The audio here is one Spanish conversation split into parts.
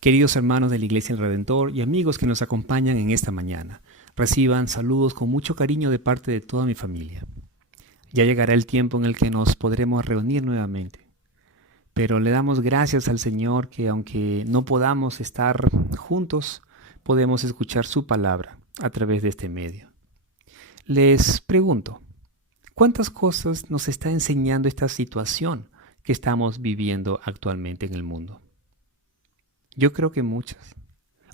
Queridos hermanos de la Iglesia del Redentor y amigos que nos acompañan en esta mañana, reciban saludos con mucho cariño de parte de toda mi familia. Ya llegará el tiempo en el que nos podremos reunir nuevamente, pero le damos gracias al Señor que aunque no podamos estar juntos, podemos escuchar su palabra a través de este medio. Les pregunto, ¿cuántas cosas nos está enseñando esta situación que estamos viviendo actualmente en el mundo? Yo creo que muchas.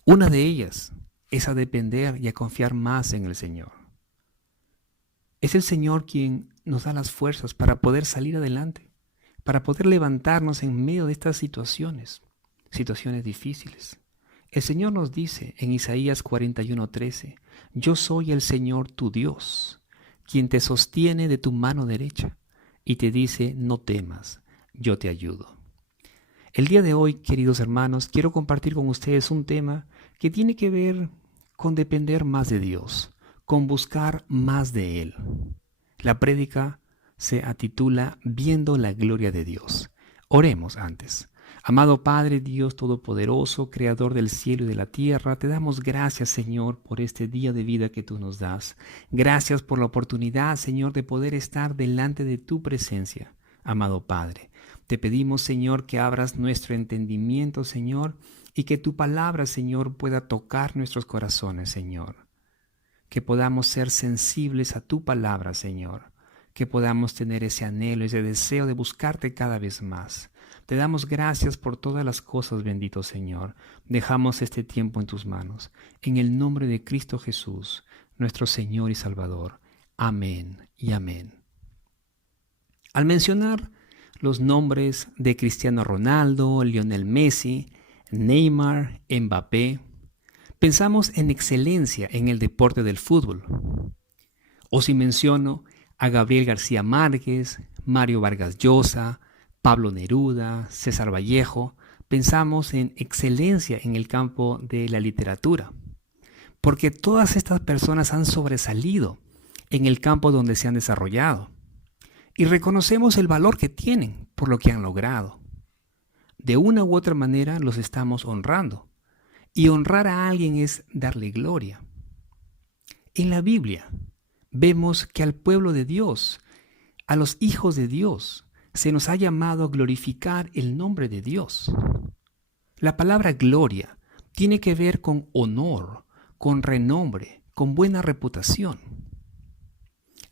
Una de ellas es a depender y a confiar más en el Señor. Es el Señor quien nos da las fuerzas para poder salir adelante, para poder levantarnos en medio de estas situaciones difíciles. El Señor nos dice en Isaías 41:13, yo soy el Señor tu Dios, quien te sostiene de tu mano derecha y te dice, no temas, yo te ayudo. El día de hoy, queridos hermanos, quiero compartir con ustedes un tema que tiene que ver con depender más de Dios, con buscar más de Él. La prédica se titula Viendo la gloria de Dios. Oremos antes. Amado Padre, Dios Todopoderoso, Creador del cielo y de la tierra, te damos gracias, Señor, por este día de vida que tú nos das. Gracias por la oportunidad, Señor, de poder estar delante de tu presencia, amado Padre. Te pedimos, Señor, que abras nuestro entendimiento, Señor, y que tu palabra, Señor, pueda tocar nuestros corazones, Señor. Que podamos ser sensibles a tu palabra, Señor. Que podamos tener ese anhelo, ese deseo de buscarte cada vez más. Te damos gracias por todas las cosas, bendito Señor. Dejamos este tiempo en tus manos. En el nombre de Cristo Jesús, nuestro Señor y Salvador. Amén y amén. Al mencionar los nombres de Cristiano Ronaldo, Lionel Messi, Neymar, Mbappé, pensamos en excelencia en el deporte del fútbol. O si menciono a Gabriel García Márquez, Mario Vargas Llosa, Pablo Neruda, César Vallejo, pensamos en excelencia en el campo de la literatura. Porque todas estas personas han sobresalido en el campo donde se han desarrollado. Y reconocemos el valor que tienen por lo que han logrado. De una u otra manera los estamos honrando. Y honrar a alguien es darle gloria. En la Biblia vemos que al pueblo de Dios, a los hijos de Dios, se nos ha llamado a glorificar el nombre de Dios. La palabra gloria tiene que ver con honor, con renombre, con buena reputación.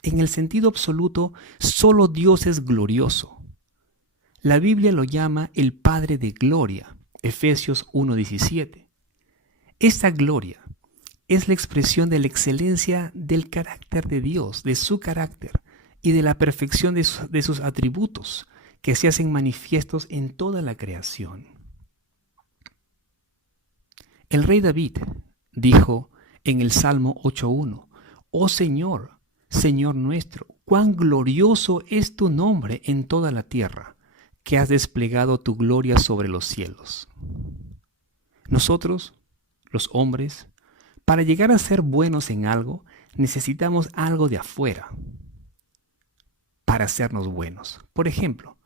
En el sentido absoluto, solo Dios es glorioso. La Biblia lo llama el Padre de Gloria, Efesios 1:17. Esta gloria es la expresión de la excelencia del carácter de Dios, de su carácter y de la perfección de sus atributos que se hacen manifiestos en toda la creación. El rey David dijo en el Salmo 8:1, oh Señor, Señor nuestro, cuán glorioso es tu nombre en toda la tierra, que has desplegado tu gloria sobre los cielos. Nosotros, los hombres, para llegar a ser buenos en algo, necesitamos algo de afuera para hacernos buenos. Por ejemplo,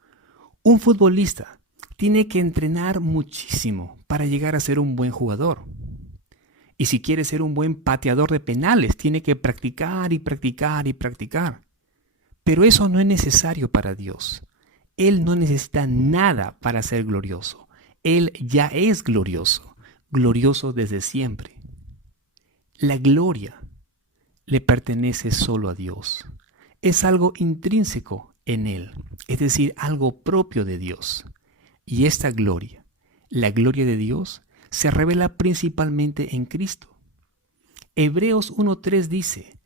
un futbolista tiene que entrenar muchísimo para llegar a ser un buen jugador. Y si quiere ser un buen pateador de penales, tiene que practicar y practicar y practicar. Pero eso no es necesario para Dios. Él no necesita nada para ser glorioso. Él ya es glorioso, glorioso desde siempre. La gloria le pertenece solo a Dios. Es algo intrínseco en Él, es decir, algo propio de Dios. Y esta gloria, la gloria de Dios, se revela principalmente en Cristo. Hebreos 1:3 dice,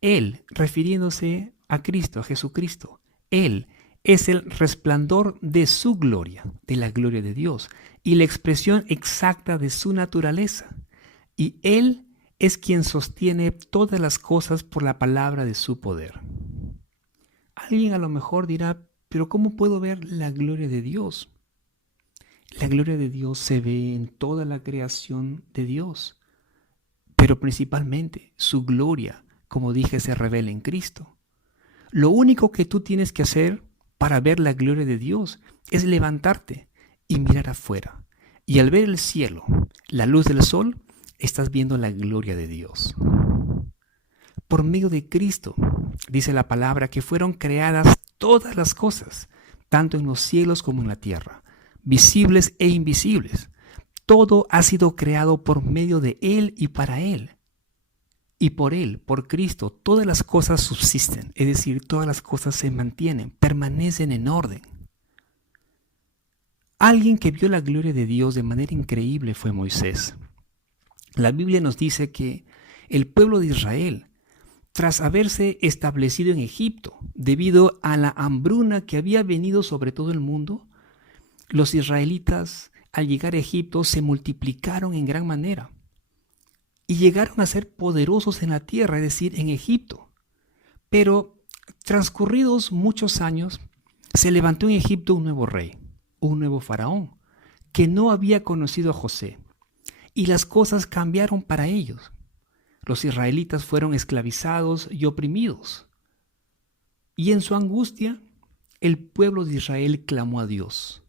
Él, refiriéndose a Cristo, a Jesucristo, Él es el resplandor de su gloria, de la gloria de Dios, y la expresión exacta de su naturaleza. Y Él es quien sostiene todas las cosas por la palabra de su poder. Alguien a lo mejor dirá, pero ¿cómo puedo ver la gloria de Dios? La gloria de Dios se ve en toda la creación de Dios, pero principalmente su gloria, como dije, se revela en Cristo. Lo único que tú tienes que hacer para ver la gloria de Dios es levantarte y mirar afuera, Y al ver el cielo, la luz del sol, estás viendo la gloria de Dios. Por medio de Cristo, dice la palabra, que fueron creadas todas las cosas, tanto en los cielos como en la tierra, visibles e invisibles. Todo ha sido creado por medio de Él y para Él. Y por Él, por Cristo, todas las cosas subsisten, es decir, todas las cosas se mantienen, permanecen en orden. Alguien que vio la gloria de Dios de manera increíble fue Moisés. La Biblia nos dice que el pueblo de Israel, tras haberse establecido en Egipto, debido a la hambruna que había venido sobre todo el mundo, los israelitas al llegar a Egipto se multiplicaron en gran manera y llegaron a ser poderosos en la tierra, es decir, en Egipto. Pero transcurridos muchos años, se levantó en Egipto un nuevo rey, un nuevo faraón, que no había conocido a José, y las cosas cambiaron para ellos. Los israelitas fueron esclavizados y oprimidos. Y en su angustia, el pueblo de Israel clamó a Dios,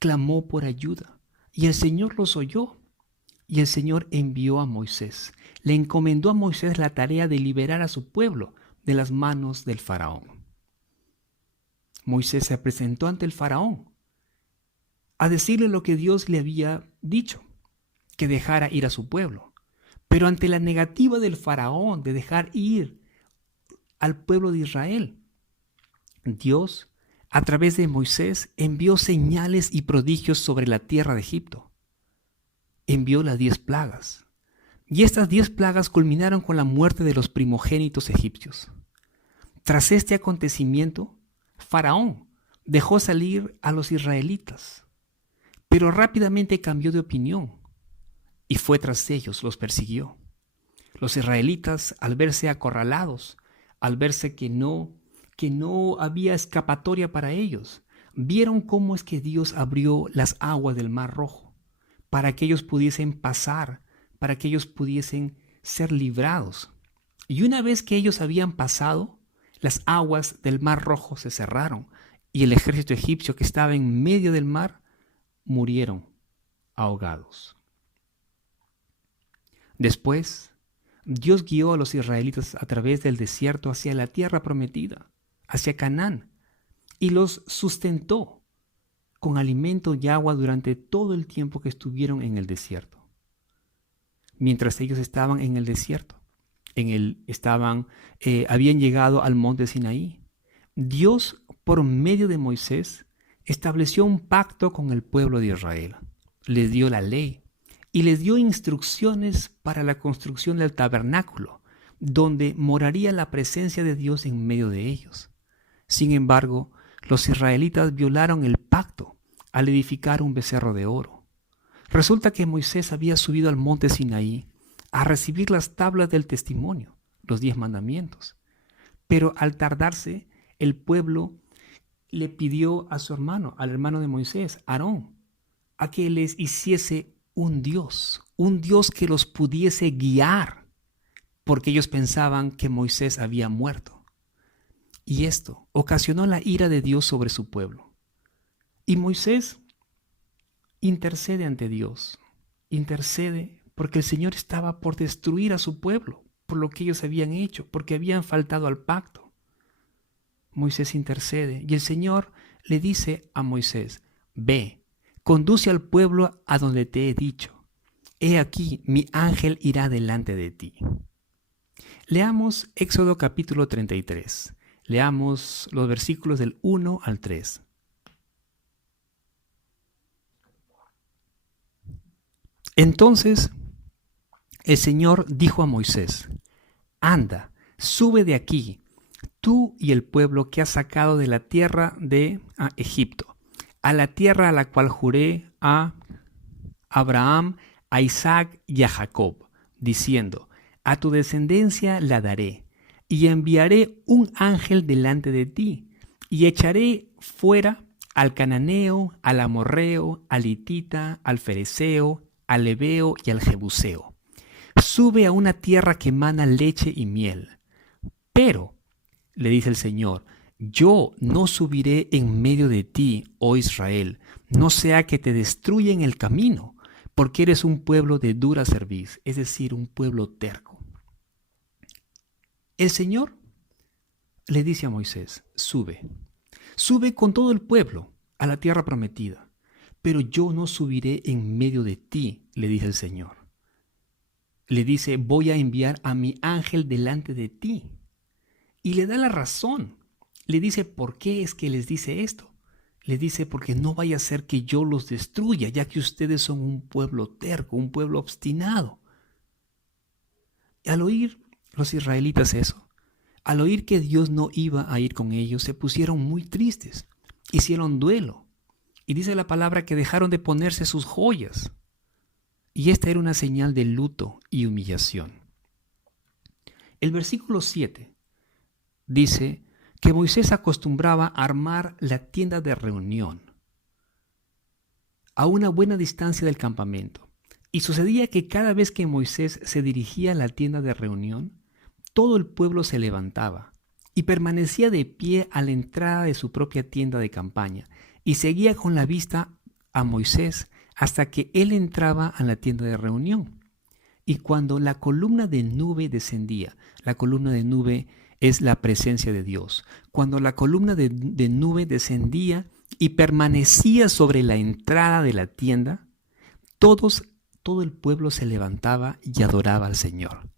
clamó por ayuda, y el Señor los oyó. Y el Señor envió a Moisés, le encomendó a Moisés la tarea de liberar a su pueblo de las manos del faraón. Moisés se presentó ante el faraón a decirle lo que Dios le había dicho, que dejara ir a su pueblo. Pero ante la negativa del faraón de dejar ir al pueblo de Israel, Dios, a través de Moisés, envió señales y prodigios sobre la tierra de Egipto. Envió las 10 plagas. Y estas 10 plagas culminaron con la muerte de los primogénitos egipcios. Tras este acontecimiento, Faraón dejó salir a los israelitas, pero rápidamente cambió de opinión y fue tras ellos, los persiguió. Los israelitas, al verse acorralados, al verse que no había escapatoria para ellos, vieron cómo es que Dios abrió las aguas del Mar Rojo para que ellos pudiesen pasar, para que ellos pudiesen ser librados. Y una vez que ellos habían pasado, las aguas del Mar Rojo se cerraron y el ejército egipcio que estaba en medio del mar murieron ahogados. Después, Dios guió a los israelitas a través del desierto hacia la tierra prometida, hacia Canaán, y los sustentó con alimento y agua durante todo el tiempo que estuvieron en el desierto. Mientras ellos estaban en el desierto, habían llegado al monte Sinaí. Dios, por medio de Moisés, estableció un pacto con el pueblo de Israel. Les dio la ley y les dio instrucciones para la construcción del tabernáculo, donde moraría la presencia de Dios en medio de ellos. Sin embargo, los israelitas violaron el pacto al edificar un becerro de oro. Resulta que Moisés había subido al monte Sinaí a recibir las tablas del testimonio, los 10 mandamientos. Pero al tardarse, el pueblo le pidió a su hermano, al hermano de Moisés, Aarón, a que les hiciese un Dios que los pudiese guiar, porque ellos pensaban que Moisés había muerto. Y esto ocasionó la ira de Dios sobre su pueblo. Y Moisés intercede ante Dios, intercede porque el Señor estaba por destruir a su pueblo, por lo que ellos habían hecho, porque habían faltado al pacto. Moisés intercede y el Señor le dice a Moisés, ve, conduce al pueblo a donde te he dicho. He aquí, mi ángel irá delante de ti. Leamos Éxodo capítulo 33. Leamos los versículos del 1 al 3. Entonces el Señor dijo a Moisés, anda, sube de aquí, tú y el pueblo que has sacado de la tierra de Egipto, a la tierra a la cual juré a Abraham, a Isaac y a Jacob, diciendo, a tu descendencia la daré, y enviaré un ángel delante de ti, y echaré fuera al cananeo, al amorreo, al hitita, al fereceo, al heveo y al jebuseo. Sube a una tierra que emana leche y miel. Pero, le dice el Señor, yo no subiré en medio de ti, oh Israel, no sea que te destruya en el camino, porque eres un pueblo de dura cerviz, es decir, un pueblo terco. El Señor le dice a Moisés, sube con todo el pueblo a la tierra prometida, pero yo no subiré en medio de ti, le dice el Señor. Le dice, voy a enviar a mi ángel delante de ti. Y le da la razón. Le dice, ¿por qué es que les dice esto? Le dice, porque no vaya a ser que yo los destruya, ya que ustedes son un pueblo terco, un pueblo obstinado. Y al oír los israelitas eso, al oír que Dios no iba a ir con ellos, se pusieron muy tristes, hicieron duelo. Y dice la palabra que dejaron de ponerse sus joyas. Y esta era una señal de luto y humillación. El versículo 7 dice que Moisés acostumbraba a armar la tienda de reunión a una buena distancia del campamento. Y sucedía que cada vez que Moisés se dirigía a la tienda de reunión, todo el pueblo se levantaba y permanecía de pie a la entrada de su propia tienda de campaña y seguía con la vista a Moisés hasta que él entraba a la tienda de reunión. Y cuando la columna de nube descendía, la columna de nube es la presencia de Dios. Cuando la columna de nube descendía y permanecía sobre la entrada de la tienda, todo el pueblo se levantaba y adoraba al Señor.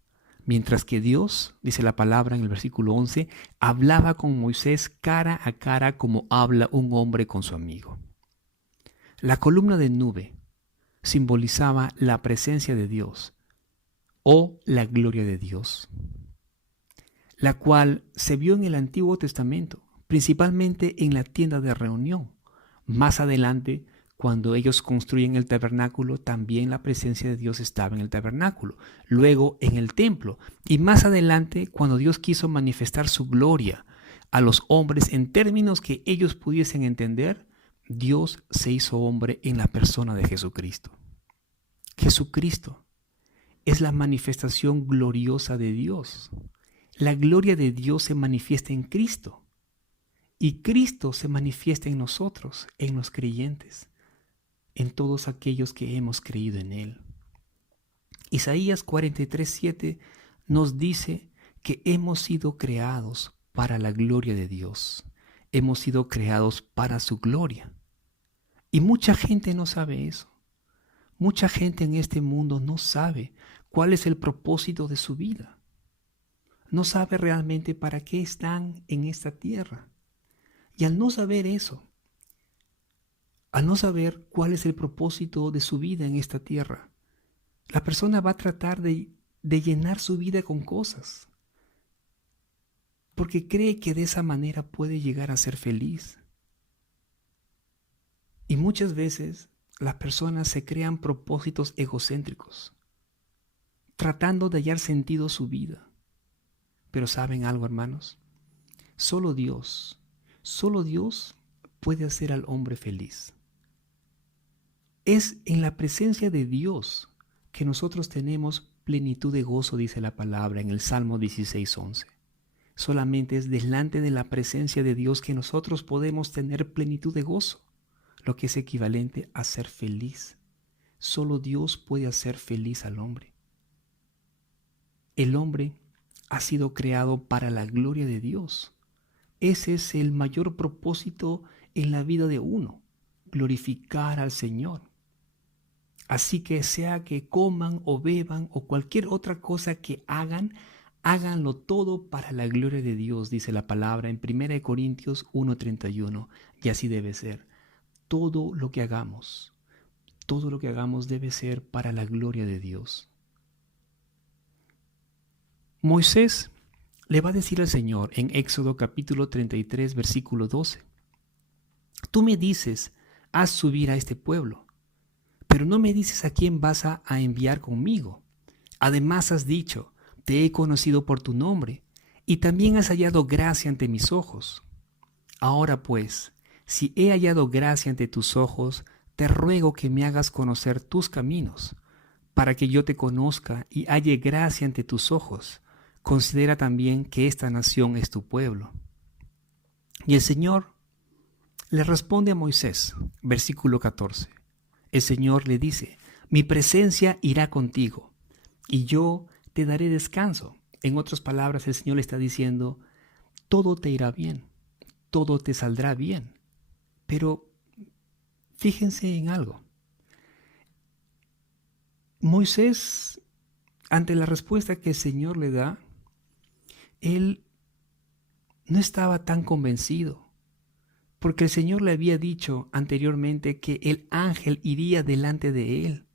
Mientras que Dios, dice la palabra en el versículo 11, hablaba con Moisés cara a cara como habla un hombre con su amigo. La columna de nube simbolizaba la presencia de Dios o la gloria de Dios, la cual se vio en el Antiguo Testamento, principalmente en la tienda de reunión. Más adelante, cuando ellos construyen el tabernáculo, también la presencia de Dios estaba en el tabernáculo. Luego en el templo. Y más adelante, cuando Dios quiso manifestar su gloria a los hombres en términos que ellos pudiesen entender, Dios se hizo hombre en la persona de Jesucristo. Jesucristo es la manifestación gloriosa de Dios. La gloria de Dios se manifiesta en Cristo. Y Cristo se manifiesta en nosotros, en los creyentes, en todos aquellos que hemos creído en Él. Isaías 43:7 nos dice que hemos sido creados para la gloria de Dios. Hemos sido creados para su gloria. Y mucha gente no sabe eso. Mucha gente en este mundo no sabe cuál es el propósito de su vida. No sabe realmente para qué están en esta tierra. Y al no saber eso, al no saber cuál es el propósito de su vida en esta tierra, la persona va a tratar de llenar su vida con cosas, porque cree que de esa manera puede llegar a ser feliz. Y muchas veces las personas se crean propósitos egocéntricos, tratando de hallar sentido a su vida. Pero ¿saben algo, hermanos? Solo Dios puede hacer al hombre feliz. Es en la presencia de Dios que nosotros tenemos plenitud de gozo, dice la palabra en el Salmo 16:11. Solamente es delante de la presencia de Dios que nosotros podemos tener plenitud de gozo, lo que es equivalente a ser feliz. Solo Dios puede hacer feliz al hombre. El hombre ha sido creado para la gloria de Dios. Ese es el mayor propósito en la vida de uno, glorificar al Señor. Así que sea que coman o beban o cualquier otra cosa que hagan, háganlo todo para la gloria de Dios, dice la palabra en 1 Corintios 1:31, y así debe ser. Todo lo que hagamos debe ser para la gloria de Dios. Moisés le va a decir al Señor en Éxodo capítulo 33, versículo 12, tú me dices, haz subir a este pueblo, pero no me dices a quién vas a enviar conmigo. Además has dicho, te he conocido por tu nombre, y también has hallado gracia ante mis ojos. Ahora pues, si he hallado gracia ante tus ojos, te ruego que me hagas conocer tus caminos, para que yo te conozca y halle gracia ante tus ojos. Considera también que esta nación es tu pueblo. Y el Señor le responde a Moisés, versículo 14. El Señor le dice, Mi presencia irá contigo y yo te daré descanso. En otras palabras, el Señor le está diciendo, todo te irá bien, todo te saldrá bien. Pero fíjense en algo. Moisés, ante la respuesta que el Señor le da, él no estaba tan convencido, porque el Señor le había dicho anteriormente que el ángel iría delante de él.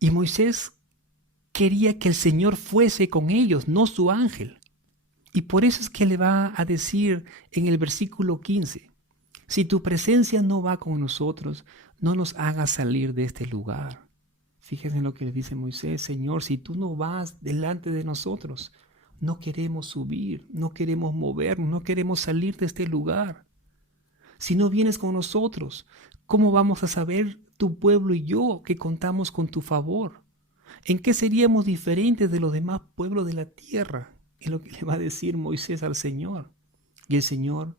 Y Moisés quería que el Señor fuese con ellos, no su ángel. Y por eso es que le va a decir en el versículo 15, si tu presencia no va con nosotros, no nos hagas salir de este lugar. Fíjense en lo que le dice Moisés, Señor, si tú no vas delante de nosotros, no queremos subir, no queremos movernos, no queremos salir de este lugar. Si no vienes con nosotros, ¿cómo vamos a saber tu pueblo y yo que contamos con tu favor? ¿En qué seríamos diferentes de los demás pueblos de la tierra? Es lo que le va a decir Moisés al Señor. Y el Señor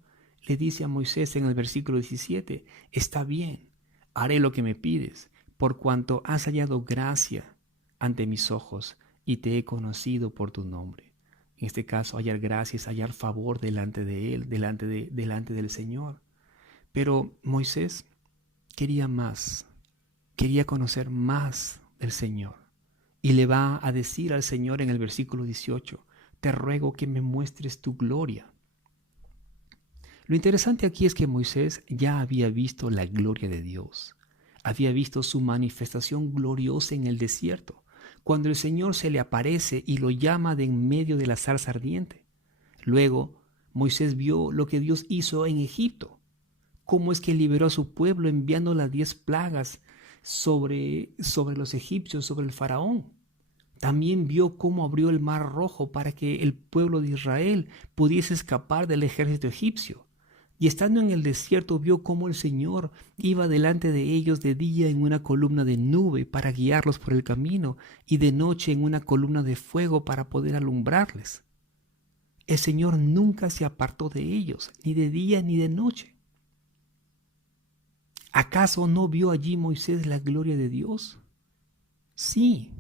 le dice a Moisés en el versículo 17, está bien, haré lo que me pides, por cuanto has hallado gracia ante mis ojos y te he conocido por tu nombre. En este caso, hallar gracia es hallar favor delante de Él, delante del Señor. Pero Moisés quería más, quería conocer más del Señor. Y le va a decir al Señor en el versículo 18, te ruego que me muestres tu gloria. Lo interesante aquí es que Moisés ya había visto la gloria de Dios. Había visto su manifestación gloriosa en el desierto, cuando el Señor se le aparece y lo llama de en medio de la zarza ardiente. Luego, Moisés vio lo que Dios hizo en Egipto, cómo es que liberó a su pueblo enviando las 10 plagas sobre los egipcios, sobre el faraón. También vio cómo abrió el mar rojo para que el pueblo de Israel pudiese escapar del ejército egipcio. Y estando en el desierto vio cómo el Señor iba delante de ellos de día en una columna de nube para guiarlos por el camino y de noche en una columna de fuego para poder alumbrarles. El Señor nunca se apartó de ellos, ni de día ni de noche. ¿Acaso no vio allí Moisés la gloria de Dios? Sí.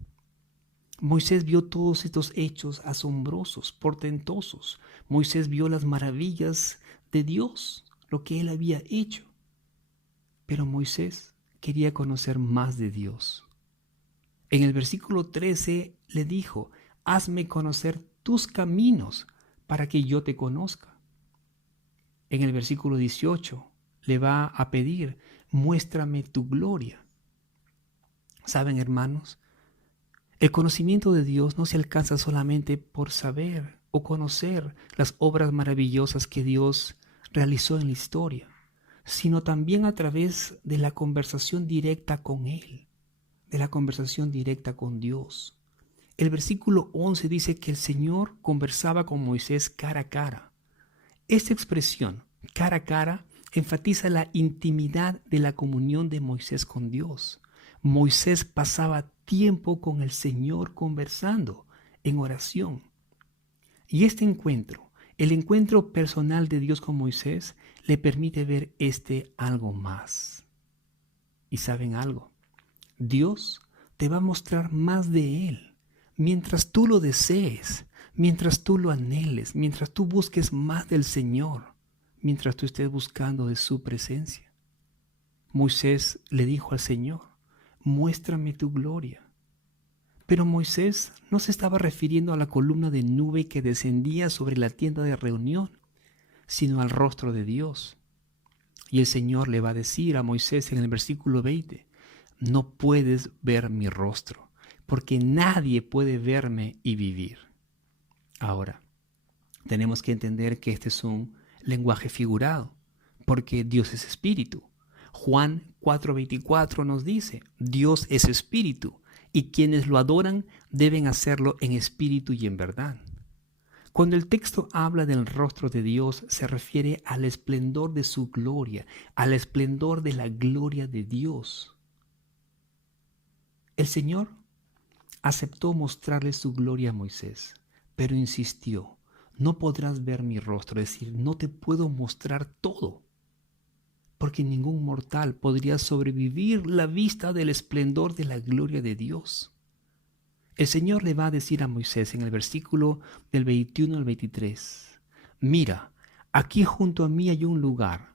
Moisés vio todos estos hechos asombrosos, portentosos. Moisés vio las maravillas de Dios, lo que él había hecho. Pero Moisés quería conocer más de Dios. En el versículo 13 le dijo, hazme conocer tus caminos para que yo te conozca. En el versículo 18 le va a pedir, muéstrame tu gloria. ¿Saben, hermanos? El conocimiento de Dios no se alcanza solamente por saber o conocer las obras maravillosas que Dios realizó en la historia, sino también a través de la conversación directa con Él, de la conversación directa con Dios. El versículo 11 dice que el Señor conversaba con Moisés cara a cara. Esta expresión, cara a cara, enfatiza la intimidad de la comunión de Moisés con Dios. Moisés pasaba tiempo con el Señor conversando en oración. Y este encuentro, el encuentro personal de Dios con Moisés, le permite ver algo más. ¿Y saben algo? Dios te va a mostrar más de Él mientras tú lo desees, mientras tú lo anheles, mientras tú busques más del Señor, mientras tú estés buscando de su presencia. Moisés le dijo al Señor, muéstrame tu gloria. Pero Moisés no se estaba refiriendo a la columna de nube que descendía sobre la tienda de reunión, sino al rostro de Dios. Y el Señor le va a decir a Moisés en el versículo 20, no puedes ver mi rostro, porque nadie puede verme y vivir. Ahora, tenemos que entender que este es un lenguaje figurado, porque Dios es espíritu. Juan 4:24 nos dice, Dios es espíritu, y quienes lo adoran deben hacerlo en espíritu y en verdad. Cuando el texto habla del rostro de Dios, se refiere al esplendor de su gloria, al esplendor de la gloria de Dios. El Señor aceptó mostrarle su gloria a Moisés, pero insistió, no podrás ver mi rostro, es decir, no te puedo mostrar todo. porque ningún mortal podría sobrevivir la vista del esplendor de la gloria de Dios. El Señor le va a decir a Moisés en el versículo del 21 al 23, mira, aquí junto a mí hay un lugar,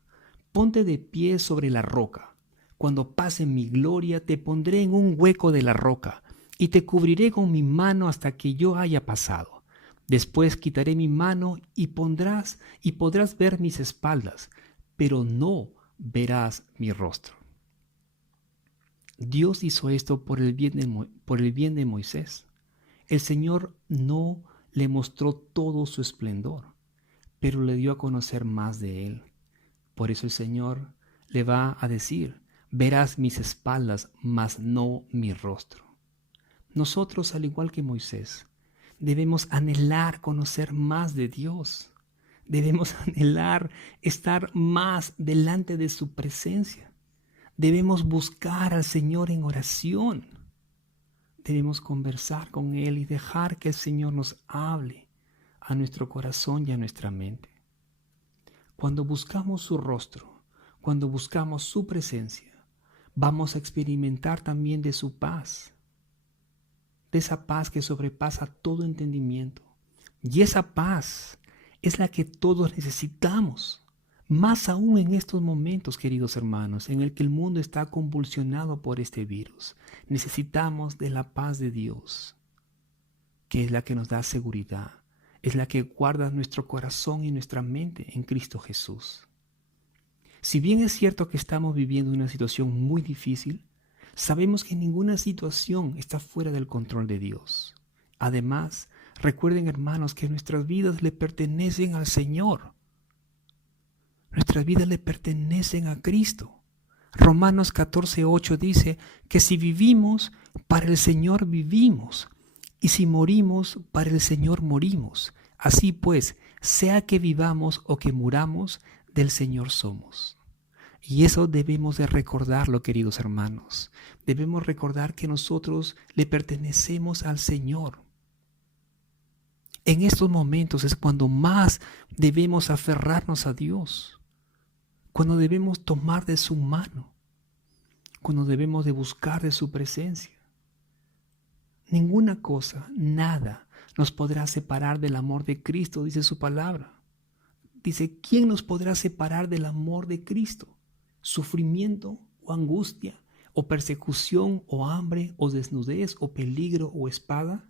ponte de pie sobre la roca. Cuando pase mi gloria te pondré en un hueco de la roca y te cubriré con mi mano hasta que yo haya pasado. Después quitaré mi mano y podrás ver mis espaldas, pero no verás mi rostro. Dios hizo esto por el bien de Moisés. El Señor no le mostró todo su esplendor, pero le dio a conocer más de Él. Por eso el Señor le va a decir, verás mis espaldas, mas no mi rostro. Nosotros, al igual que Moisés, debemos anhelar conocer más de Dios. Debemos anhelar estar más delante de su presencia. Debemos buscar al Señor en oración. Debemos conversar con Él y dejar que el Señor nos hable a nuestro corazón y a nuestra mente. Cuando buscamos su rostro, cuando buscamos su presencia, vamos a experimentar también de su paz, de esa paz que sobrepasa todo entendimiento. Y esa paz es la que todos necesitamos, más aún en estos momentos, queridos hermanos, en el que el mundo está convulsionado por este virus. Necesitamos de la paz de Dios, que es la que nos da seguridad, es la que guarda nuestro corazón y nuestra mente en Cristo Jesús. Si bien es cierto que estamos viviendo una situación muy difícil, sabemos que ninguna situación está fuera del control de Dios. Además, recuerden, hermanos, que nuestras vidas le pertenecen al Señor. Nuestras vidas le pertenecen a Cristo. Romanos 14:8 dice que si vivimos, para el Señor vivimos, y si morimos, para el Señor morimos. Así pues, sea que vivamos o que muramos, del Señor somos. Y eso debemos de recordarlo, queridos hermanos. Debemos recordar que nosotros le pertenecemos al Señor. En estos momentos es cuando más debemos aferrarnos a Dios, cuando debemos tomar de su mano, cuando debemos de buscar de su presencia. Ninguna cosa, nada, nos podrá separar del amor de Cristo, dice su palabra. Dice, ¿quién nos podrá separar del amor de Cristo? ¿Sufrimiento o angustia, o persecución, o hambre, o desnudez, o peligro, o espada?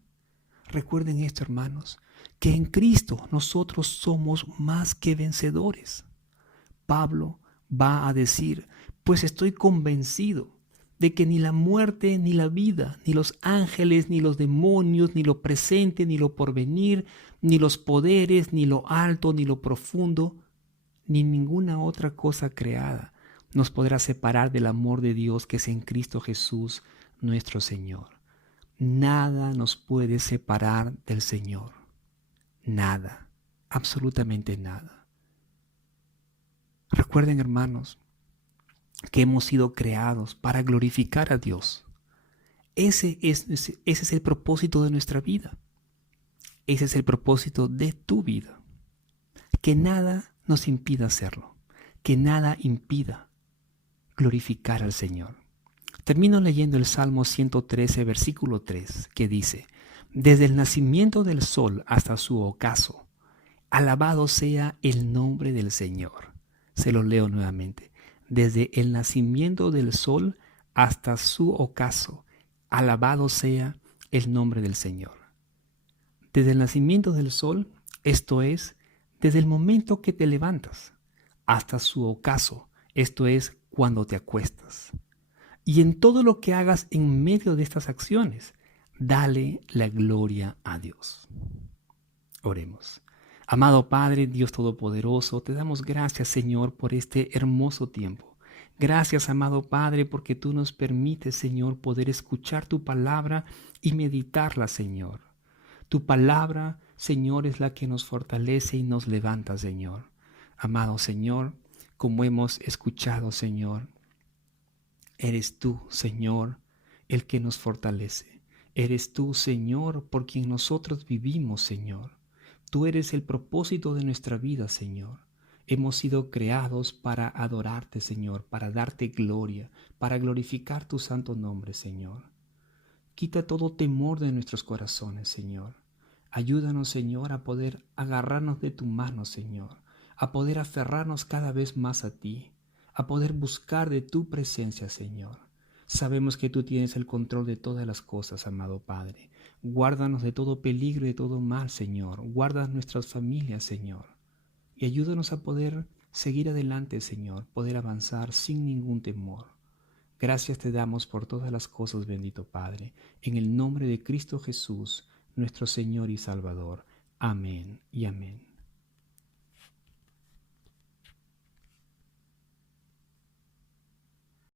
Recuerden esto, hermanos, que en Cristo nosotros somos más que vencedores. Pablo va a decir, pues estoy convencido de que ni la muerte, ni la vida, ni los ángeles, ni los demonios, ni lo presente, ni lo porvenir, ni los poderes, ni lo alto, ni lo profundo, ni ninguna otra cosa creada nos podrá separar del amor de Dios que es en Cristo Jesús, nuestro Señor. Nada nos puede separar del Señor. Nada, absolutamente nada. Recuerden, hermanos, que hemos sido creados para glorificar a Dios. Ese es el propósito de nuestra vida. Ese es el propósito de tu vida. Que nada nos impida hacerlo. Que nada impida glorificar al Señor. Termino leyendo el Salmo 113, versículo 3, que dice, desde el nacimiento del sol hasta su ocaso, alabado sea el nombre del Señor. Se lo leo nuevamente. Desde el nacimiento del sol hasta su ocaso, alabado sea el nombre del Señor. Desde el nacimiento del sol, esto es, desde el momento que te levantas, hasta su ocaso, esto es, cuando te acuestas. Y en todo lo que hagas en medio de estas acciones, dale la gloria a Dios. Oremos. Amado Padre, Dios Todopoderoso, te damos gracias, Señor, por este hermoso tiempo. Gracias, amado Padre, porque tú nos permites, Señor, poder escuchar tu palabra y meditarla, Señor. Tu palabra, Señor, es la que nos fortalece y nos levanta, Señor. Amado Señor, como hemos escuchado, Señor, eres tú, Señor, el que nos fortalece. Eres tú, Señor, por quien nosotros vivimos, Señor. Tú eres el propósito de nuestra vida, Señor. Hemos sido creados para adorarte, Señor, para darte gloria, para glorificar tu santo nombre, Señor. Quita todo temor de nuestros corazones, Señor. Ayúdanos, Señor, a poder agarrarnos de tu mano, Señor, a poder aferrarnos cada vez más a ti, a poder buscar de tu presencia, Señor. Sabemos que tú tienes el control de todas las cosas, amado Padre. Guárdanos de todo peligro y de todo mal, Señor. Guarda nuestras familias, Señor. Y ayúdanos a poder seguir adelante, Señor, poder avanzar sin ningún temor. Gracias te damos por todas las cosas, bendito Padre, en el nombre de Cristo Jesús, nuestro Señor y Salvador. Amén y amén.